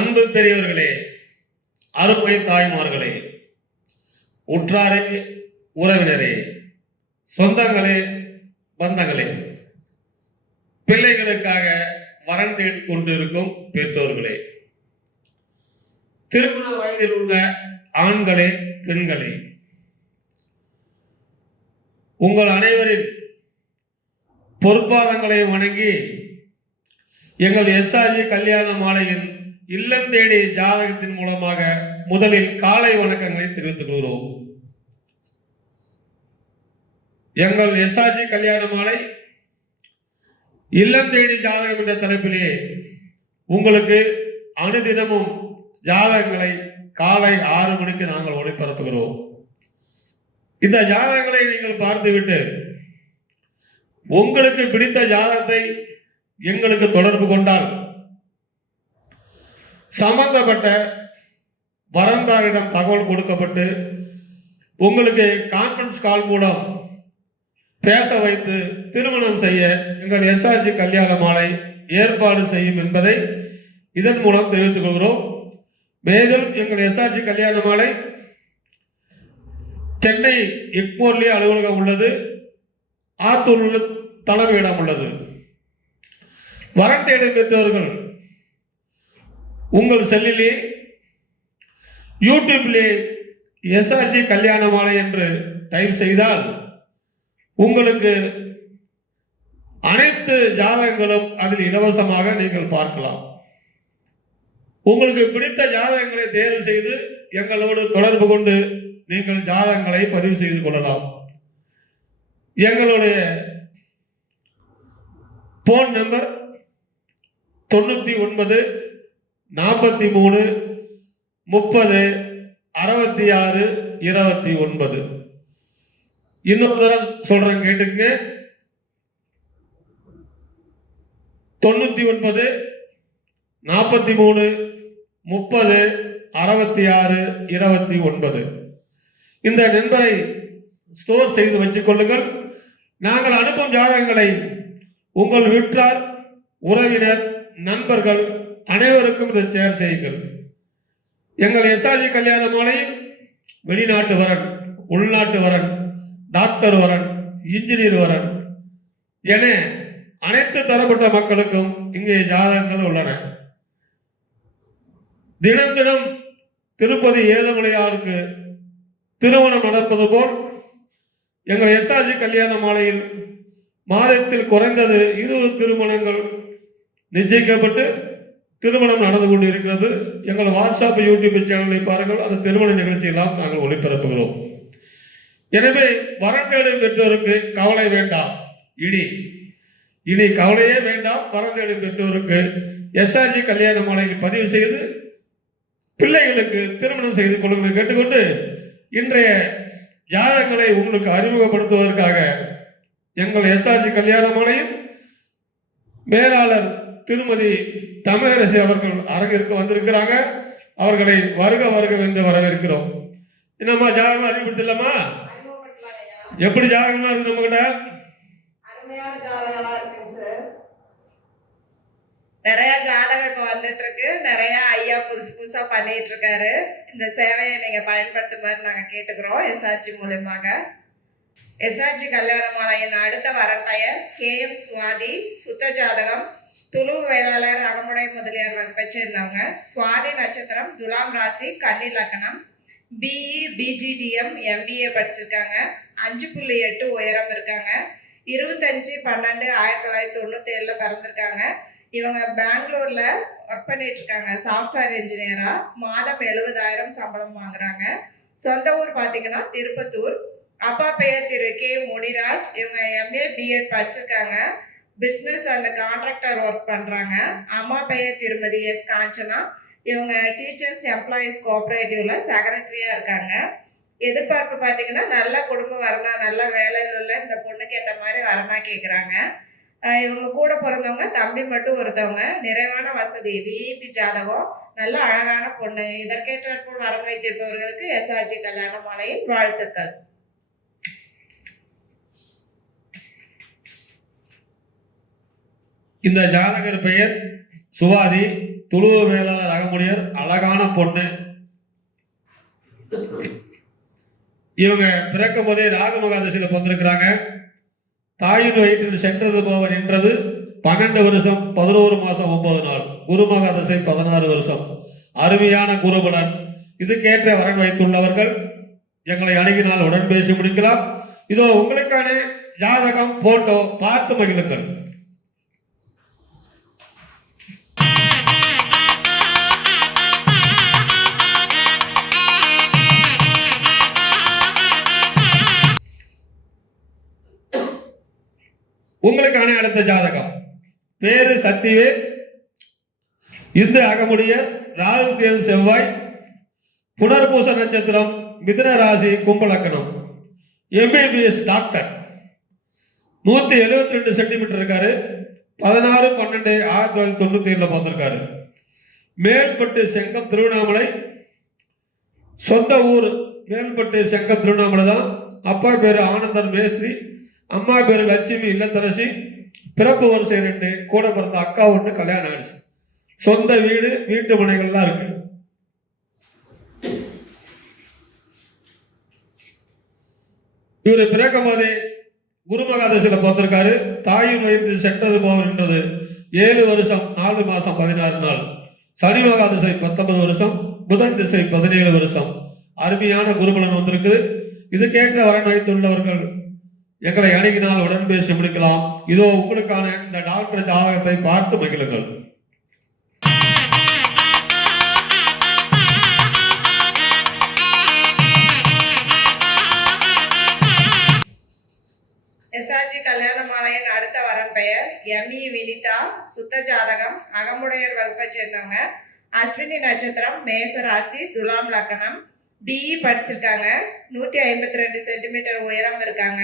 அன்பு பெரியவர்களே, அருமை தாய்மார்களே, உற்றாரே, உறவினரே, சொந்தங்களே, பந்தங்களே, பிள்ளைகளுக்காக வரன் தேடிக் கொண்டிருக்கும் பெற்றோர்களே, திருமண வயதில் உள்ள ஆண்களே, பெண்களே, உங்கள் அனைவரின் பொறுப்பாளங்களை வணங்கி எங்கள் எஸ்ஆர்ஜி கல்யாண மாலையின் இல்லம் தேடி ஜாதகத்தின் மூலமாக முதலில் காலை வணக்கங்களை தெரிவித்துக் கொள்கிறோம். எங்கள் எஸ்ஆர்ஜி கல்யாண மாலை இல்லம் தேடி ஜாதகம் என்ற தலைப்பிலே உங்களுக்கு அனுதினமும் ஜாதகங்களை காலை 6 மணிக்கு நாங்கள் ஒளிபரப்புகிறோம். இந்த ஜாதகங்களை நீங்கள் பார்த்துவிட்டு உங்களுக்கு பிடித்த ஜாதகத்தை எங்களுக்கு தொடர்பு கொண்டால் சம்பந்தப்பட்ட வரன்தாரிடம் தகவல் கொடுக்கப்பட்டு உங்களுக்கு கான்ஃபரன்ஸ் கால் மூலம் பேச வைத்து திருமணம் செய்ய எங்கள் எஸ்ஆர்ஜி கல்யாண மாலை ஏற்பாடு செய்யும் என்பதை இதன் மூலம் தெரிவித்துக் கொள்கிறோம். மேலும் எங்கள் எஸ்ஆர்ஜி கல்யாண மாலை சென்னை எக்மோர்லி அலுவலகம் உள்ளது, ஆத்தூர் தலைமையிடம் உள்ளது. வரன் தேடும் பெற்றவர்கள் உங்கள் செல்லிலே யூடியூப்லே எஸ்ஆர்ஜி கல்யாண மாலை என்று டைப் செய்தால் உங்களுக்கு அனைத்து ஜாதகங்களும் அதில் இலவசமாக நீங்கள் பார்க்கலாம். உங்களுக்கு பிடித்த ஜாதகங்களை தேர்வு செய்து எங்களோடு தொடர்பு கொண்டு நீங்கள் ஜாதகங்களை பதிவு செய்து கொள்ளலாம். எங்களுடைய போன் நம்பர் 99 43 30 66 29. இன்னொரு தடவை சொல்றேன், கேட்டுங்க. 99 43 30 66 29. இந்த நம்பரை ஸ்டோர் செய்து வச்சுக் கொள்ளுங்கள். நாங்கள் அனுப்பும் ஜாதகங்களை உங்கள் வீட்டார், உறவினர், நண்பர்கள் அனைவருக்கும் இதை ஷேர் செய்யுங்கள். எங்கள் எஸ்ஆர்ஜி கல்யாண மாலையில் வெளிநாட்டு வரன், உள்நாட்டு வரன், டாக்டர் வரன், இன்ஜினியர் வரன் என அனைத்து தரப்பட்ட மக்களுக்கும் இங்கே ஜாதகங்கள் உள்ளன. தினம் தினம் திருப்பதி ஏழுமலையாருக்கு திருமணம் நடப்பது போல் எங்கள் எஸ்ஆர்ஜி கல்யாண மாலையில் மாதத்தில் குறைந்தது 20 திருமணங்கள் நிச்சயிக்கப்பட்டு திருமணம் நடந்து கொண்டு இருக்கிறது. எங்கள் வாட்ஸ்அப் யூடியூப் சேனலை பாருங்கள், அந்த திருமண நிகழ்ச்சியெல்லாம் நாங்கள் ஒளிபரப்புகிறோம். எனவே வரன் தேடும் பெற்றோருக்கு கவலை வேண்டாம். இனி கவலையே வேண்டாம். வரன் தேடும் பெற்றோருக்கு எஸ்ஆர்ஜி கல்யாண மாலையில் பதிவு செய்து பிள்ளைகளுக்கு திருமணம் செய்து கொள்ளுங்கள் கேட்டுக்கொண்டு இன்றைய ஜாதகங்களை உங்களுக்கு அறிமுகப்படுத்துவதற்காக எங்கள் எஸ்ஆர்ஜி கல்யாண மாலையில் மேலாளர் திருமதி தமிழரசி அவர்கள் அரங்கிற்கு வந்திருக்கிறாங்க. அவர்களை வருக வருக என்று வரவேற்கிறோம். என்னம்மா ஜாதகம் அறிமுகப்படுத்தலாமா? எப்படி ஜாதகமா இருக்கு நம்ம கிட்ட? அருமையான ஜாதகமா இருக்குங்க சார். நிறைய ஜாதகம் இப்ப வந்துட்டு இருக்கு. நிறைய ஐயா புதுசா பண்ணிட்டு இருக்காரு. இந்த சேவையை நீங்க பயன்படுத்துமாறு நாங்க கேட்டுக்கிறோம். எஸ்ஆர்ஜி மூலமாக எஸ்ஆர்ஜி கல்யாண மாலையின் அடுத்த வரன் பெயர் KM சுவாதி. சுத்த ஜாதகம் துளு வேளாளர் அகமுடை முதலியார் வகுப்பை சேர்ந்தவங்க. சுவாதி நட்சத்திரம், துலாம் ராசி, கன்னி லக்னம். BE BGDM MBA படிச்சிருக்காங்க. 5.8 உயரம் இருக்காங்க. 25/12/1997 பிறந்திருக்காங்க. இவங்க பெங்களூர்ல ஒர்க் பண்ணிட்டு இருக்காங்க. சாஃப்ட்வேர் இன்ஜினியரா. மாதம் 70,000 சம்பளம் வாங்குறாங்க. சொந்த ஊர் பாத்தீங்கன்னா திருப்பத்தூர். அப்பா பெயர் திரு K முனிராஜ். இவங்க MA BEd படிச்சிருக்காங்க. பிஸ்னஸ் அண்ட் கான்ட்ராக்டர் ஒர்க் பண்றாங்க. அம்மா பெயர் திருமதி S காஞ்சனா. இவங்க டீச்சர்ஸ் எம்ப்ளாயீஸ் கோஆபரேட்டிவ்ல செக்ரட்டரியா இருக்காங்க. எதிர்பார்ப்பு பார்த்தீங்கன்னா நல்ல குடும்பம் வரணும், நல்ல வேலையில் உள்ள இந்த பொண்ணுக்கு ஏற்ற மாதிரி வரணும் கேட்குறாங்க. இவங்க கூட பிறந்தவங்க தம்பி மட்டும் ஒருத்தவங்க. நிறைவான வசதி, VIP ஜாதகம், நல்ல அழகான பொண்ணு. இதற்கேற்றாற்போல் வரம் வைத்திருப்பவர்களுக்கு எஸ்ஆர்ஜி கல்யாண மாலையின் வாழ்த்துக்கள். இந்த ஜாதகர் பெயர் சுவாதி. துளுவ வேளாளர் அகமுடையர் அழகான பொண்ணு. இவங்க பிறக்கும் போதே ராகு மகாதசியில பிறந்திருக்கிறாங்க. தாயின் வயிற்றில் சென்றது போவர் என்றது 12 வருஷம் 11 மாசம் 9 நாள். குரு மகாதசை 16 வருஷம். அருமையான குருபலன். இதுக்கேற்ற வரன் வைத்துள்ளவர்கள் எங்களை அணுகினால் உடன் பேசி முடிக்கலாம். இதோ உங்களுக்கான ஜாதகம் போட்டோ பார்த்து மகிழுங்கள். உங்களுக்கான அடுத்த ஜாதகம். பேரு சத்திவேல், இந்து அகமுடையர், ராகு கேது செவ்வாய், புனர்பூச நட்சத்திரம், மிதுன ராசி, கும்பலக்கணம். MBBS doctor. 172 சென்டிமீட்டர் இருக்காரு. 16/12/1997 பிறந்திருக்காரு. மேல்பட்டு செங்கம் திருவண்ணாமலை. சொந்த ஊர் மேல்பட்டு செங்கம் திருவண்ணாமலை தான். அப்பா பேரு ஆனந்தன் மேஸ்திரி, அம்மா பேரு லட்சுமி இல்லத்தரசி. பிறப்பு வரிசை 2, கூட பிறந்த அக்கா 1, கல்யாணம் ஆயிடுச்சு. சொந்த வீடு, வீட்டு மனைகள்லாம் இருக்கு. இவரு பிறக்கும் போதே குரு மகாதசியில பிறந்திருக்காரு. தாயின் வயிற்றில் சென்றது போவர் என்றது 7 வருஷம் 4 மாசம் 16 நாள். சனி மகாதசை 19 வருஷம். புதன் திசை 17 வருஷம். அருமையான குருபலன் வந்திருக்கு. இதுக்கேற்ற வரன் வைத்துள்ளவர்கள் எங்களை அணுகினால் உடன் பேசி முடிக்கலாம். இதோ உங்களுக்கான இந்த டாக்டர் ஜாதகத்தை பார்த்து மகிழுங்கள். எஸ்ஆர்ஜி கல்யாண மாலையின் அடுத்த வரன் பெயர் எம்இ வினிதா. சுத்த ஜாதகம், அகமுடையர் வகுப்பை சேர்ந்தவங்க. அஸ்வினி நட்சத்திரம், மேச ராசி, துலாம் லக்கணம். பிஇ படிச்சிருக்காங்க. 152 சென்டிமீட்டர் உயரம் இருக்காங்க.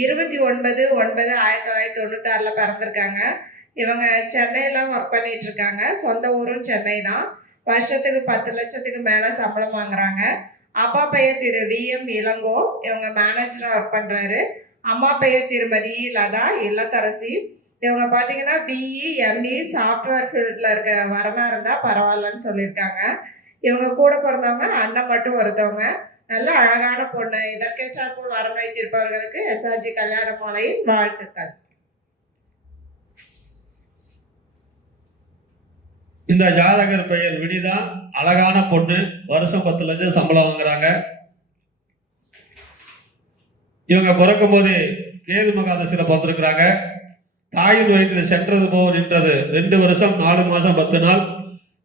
29/9/1996 பிறந்திருக்காங்க. இவங்க சென்னையில ஒர்க் பண்ணிட்டு இருக்காங்க. சொந்த ஊரும் சென்னை தான். வருஷத்துக்கு 10 லட்சத்துக்கு மேல சம்பளம் வாங்குறாங்க. அப்பா பெயர் திரு விஎம் இளங்கோ. இவங்க மேனேஜரா ஒர்க் பண்றாரு. அம்மா பெயர் திருமதி லதா இல்லத்தரசி. இவங்க பார்த்தீங்கன்னா பிஇ எம்இ சாஃப்ட்வேர் ஃபீல்டில் இருக்க வரனா இருந்தால் பரவாயில்லன்னு சொல்லியிருக்காங்க. இவங்க கூட பிறந்தவங்க அண்ணன் மட்டும் ஒருத்தவங்க. நல்ல அழகான பொண்ணு. இதற்கேற்றாற்போல் வரம் வைத்திருப்பவர்களுக்கு எஸ்ஆர்ஜி கல்யாண மாலையின் வாழ்த்துக்கள். இந்த ஜாதகர் பெயர் வினிதா. அழகான பொண்ணு. வருஷம் 10 லட்சம் சம்பளம் வாங்குறாங்க. இவங்க பிறக்கும் போதே கேது மகாதசியில பிறந்திருக்கிறாங்க. தாயின் வயிற்றில் சென்றது போவர் என்றது 2 வருஷம் 4 மாசம் 10 நாள்.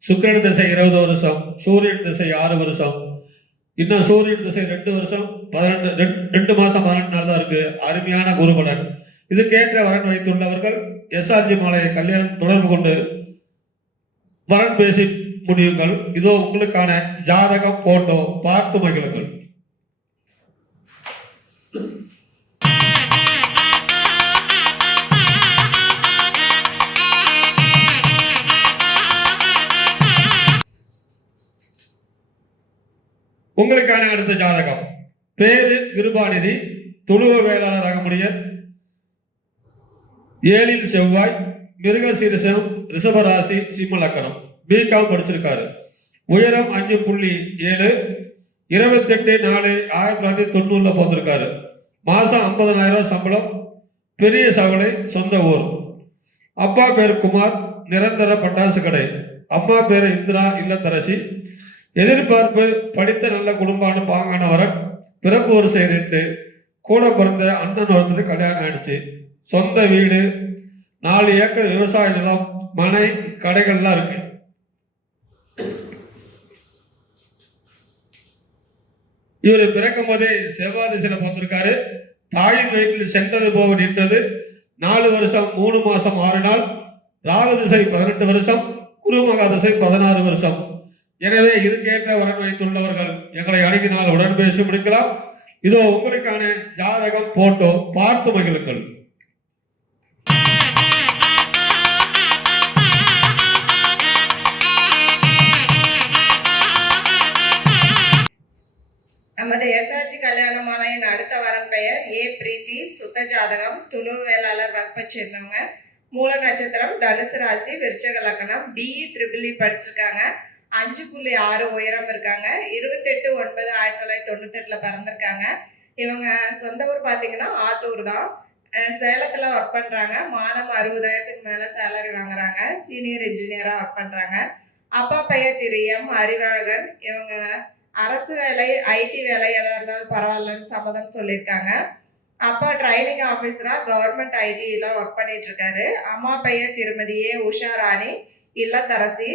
சுக்கிரன் திசை 20 வருஷம். சூரியன் திசை 6 வருஷம். இன்னும் சூரியன் திசை 2 வருஷம் 2 மாசம் 18 நாள் தான் இருக்கு. அருமையான குருபலன். இதுக்கேற்ற வரன் வைத்துள்ளவர்கள் எஸ்ஆர்ஜி மாலையை கல்யாணம் தொடர்பு கொண்டு வரன் பேசி முடியுங்கள். இதோ உங்களுக்கான ஜாதகம் போட்டோ பார்த்து மகிழுங்கள். உங்களுக்கான அடுத்த ஜாதகம். பேரு கிருபாநிதி. துளுவ வேளாளர் அகமுடையர். 7 செவ்வாய், மிருகசீரிசம், ரிஷபராசி, சிம்ம லக்கணம். பிகாம் படிச்சிருக்காரு. உயரம் 5.7. 28/4/1990 பிறந்திருக்காரு. மாசம் 50,000 சம்பளம். பெரிய சவலை, சொந்த ஊர். அப்பா பேர் குமார், நிரந்தர பட்டாசு கடை. அம்மா பேர் இந்திரா இல்லத்தரசி. எதிர்பார்ப்பு படித்த நல்ல குடும்பான பாங்கான வரன். பிறப்பு வரிசை 2, கூட பிறந்த அண்ணன் ஒருத்தர் கல்யாணம் ஆயிடுச்சு. சொந்த வீடு, 4 ஏக்கர் விவசாய நிலம், மனை, கடைகள்லாம் இருக்கு. இவர் பிறக்கும் போதே செவ்வாய் திசையில பிறந்திருக்காரு. தாயின் வயிற்றில் சென்றது போவர் என்றது 4 வருஷம் 3 மாசம் 6 நாள். ராகு திசை 18 வருஷம். குரு மகாதசை 16 வருஷம். எனவே இதுக்கேற்ற வரன் வைத்துள்ளவர்கள் எங்களை அணுகினால் உடன் பேசி முடிக்கலாம். இதோ உங்களுக்கான ஜாதகம் போட்டோ பார்த்து மகிழுங்கள். நமது எஸ்ஆர்ஜி கல்யாண மாலையின் அடுத்த வரன் பெயர் ஏ பிரீத்தி. சுத்த ஜாதகம், துளு வேளாளர் வகுப்பை சேர்ந்தவங்க. மூல நட்சத்திரம், தனுசு ராசி, விருச்சக லக்னம், பிஇ ட்ரிபிள் இ படிச்சிருக்காங்க. 5.6 உயரம் இருக்காங்க. 28/9/1998 பிறந்திருக்காங்க. இவங்க சொந்த ஊர் பார்த்தீங்கன்னா ஆத்தூர் தான். சேலத்துல ஒர்க் பண்றாங்க. மாதம் 60,000க்கு மேல சேலரி வாங்குறாங்க. சீனியர் இன்ஜினியரா ஒர்க் பண்றாங்க. அப்பா பெயர் திரு எம் அறிவழகன். இவங்க அரசு வேலை, ஐடி வேலை எதா இருந்தாலும் பரவாயில்லன்னு சம்மதம் சொல்லியிருக்காங்க. அப்பா ட்ரைனிங் ஆஃபீஸரா கவர்மெண்ட் ஐடில ஒர்க் பண்ணிட்டு இருக்காரு. அம்மா பெயர் திருமதி ஏ உஷா ராணி, இல்லத்தரசி.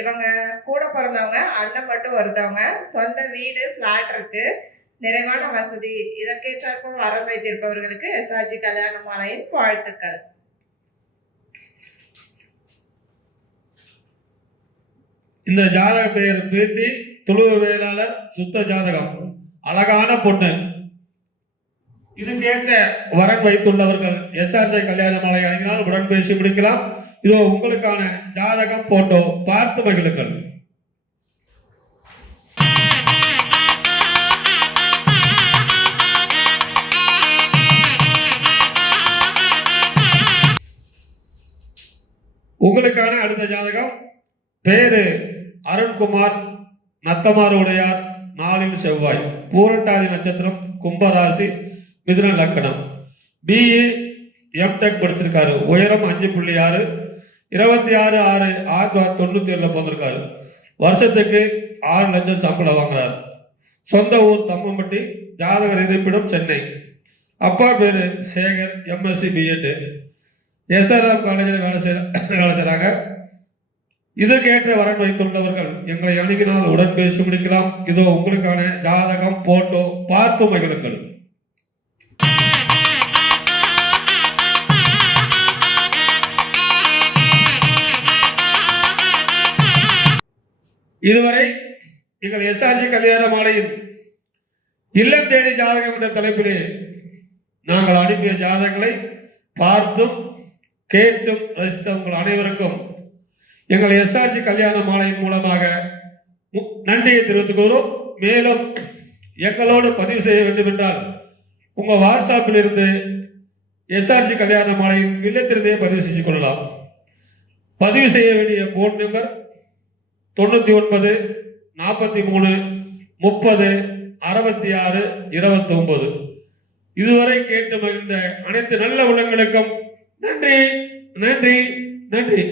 இவங்க கூட பிறந்தவங்க, அண்ணன் மட்டும் ஒருத்தவங்க. சொந்த வீடு, ஃபிளாட் இருக்கு. நிறைவான வசதி. இதற்கேற்றாற்போல் வரன் வைத்திருப்பவர்களுக்கு எஸ்ஆர்ஜி கல்யாண மாலையின் வாழ்த்துக்கள். இந்த ஜாதக பெயர் பிரீத்தி, துளுவ வேளாளர், சுத்த ஜாதகம், அழகான பொண்ணு. இதுக்கேற்ற வரன் வைத்துள்ளவர்கள் எஸ்ஆர்ஜி கல்யாண மாலை அணியினால் உடன் பேசி முடிக்கலாம். இதோ உங்களுக்கான ஜாதகம் போட்டோ, பார்த்து மகிழுங்கள். உங்களுக்கான அடுத்த ஜாதகம். பேரு அருண்குமார், நத்தமாறு உடையார், நாளில் செவ்வாய், பூரட்டாதி நட்சத்திரம், கும்பராசி, மிதுன லக்கணம். பிஇ எம்டெக் படிச்சிருக்காரு. உயரம் 5.6, 26/6/1997 பிறந்திருக்காரு. வருஷத்துக்கு 6 லட்சம் சம்பளம் வாங்குறாரு. சொந்த ஊர் தம்மம்பட்டி, ஜாதகர் இருப்பிடம் சென்னை. அப்பா பேரு சேகர், எம்எஸ்சி பிஎட், எஸ்ஆர்எம் காலேஜில் வேலை செய்கிறாங்க. இதற்கேற்ற வரன் வைத்துள்ளவர்கள் எங்களை அணுகினால் உடன் பேசி முடிக்கலாம். இதோ உங்களுக்கான ஜாதகம் போட்டோ, பார்த்து மகிழுங்கள். இதுவரை எங்கள் எஸ்ஆர்ஜி கல்யாண மாலையின் இல்லம் தேடி ஜாதகம் என்ற தலைப்பிலே நாங்கள் அனுப்பிய ஜாதகங்களை பார்த்தும் கேட்டும் ரசித்த உங்கள் அனைவருக்கும் எங்கள் எஸ்ஆர்ஜி கல்யாண மாலையின் மூலமாக நன்றியை தெரிவித்துக் கொள்கிறோம். மேலும் எங்களோடு பதிவு செய்ய வேண்டும் என்றால் உங்கள் வாட்ஸ்அப்பில் இருந்து எஸ்ஆர்ஜி கல்யாண மாலையின் இல்லத்திலிருந்தே பதிவு செஞ்சு கொள்ளலாம். பதிவு செய்ய வேண்டிய போன் நம்பர் 99 43 30 66 29. இதுவரை கேட்டு மகிழ்ந்த அனைத்து நல்ல உள்ளங்களுக்கும் நன்றி, நன்றி, நன்றி.